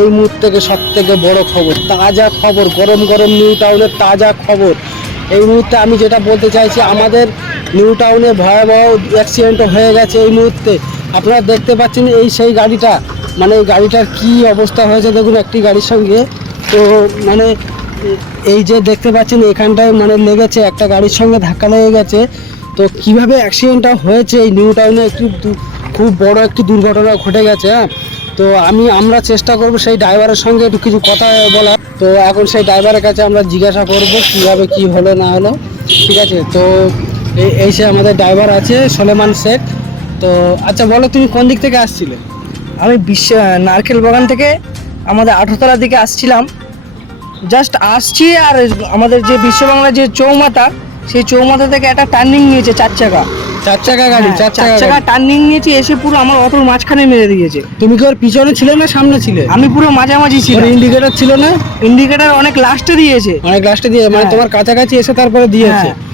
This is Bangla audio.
এই মুহূর্তে সব থেকে বড় খবর, তাজা খবর, গরম গরম নিউ টাউনের তাজা খবর। এই মুহূর্তে আমি যেটা বলতে চাইছি, আমাদের নিউ টাউনে ভয়াবহ অ্যাক্সিডেন্ট হয়ে গেছে এই মুহূর্তে। আপনারা দেখতে পাচ্ছেন এই সেই গাড়িটা, মানে এই গাড়িটার কি অবস্থা হয়েছে দেখুন একটি গাড়ির সঙ্গে। তো মানে এই যে দেখতে পাচ্ছেন এখানটায় মানে লেগেছে, একটা গাড়ির সঙ্গে ধাক্কা লেগে গেছে। তো কিভাবে অ্যাক্সিডেন্টটা হয়েছে এই নিউ টাউনে একটি খুব বড় একটি দুর্ঘটনা ঘটে গেছে। হ্যাঁ, তো আমরা চেষ্টা করব সেই ড্রাইভারের সঙ্গে একটু কিছু কথা বলার। তো এখন সেই ড্রাইভারের কাছে আমরা জিজ্ঞাসা করব কীভাবে কি হলো না হলো। ঠিক আছে, তো এই সে আমাদের ড্রাইভার আছে সলেমান শেখ। তো আচ্ছা বলো, তুমি কোন দিক থেকে আসছিলে? আমি নারকেল বাগান থেকে আমাদের 18তলার দিকে আসছিলাম, জাস্ট আসছি। আর আমাদের যে বিশ্ব বাংলা যে চৌমাথা, সেই চৌমাথা থেকে একটা টার্নিং নিয়েছে 4 চাকা। 4 চাকা গাড়ি, 4 চাকা গাড়ি। টার্নিং নিয়েছে, এসে পুরো আমার অটোর মাঝখানে মেরে দিয়েছে। তুমি কি ওর পিছনে ছিলে না সামনে ছিলে? আমি পুরো মাঝামাঝি ছিলাম। ইন্ডিকেটর ছিল না? ইন্ডিকেটর অনেক লাস্টে দিয়েছে, অনেক লাস্টে দিয়ে, মানে হ্যাঁ। তোমার কাছাকাছি এসে তারপরে দিয়েছে। হ্যাঁ।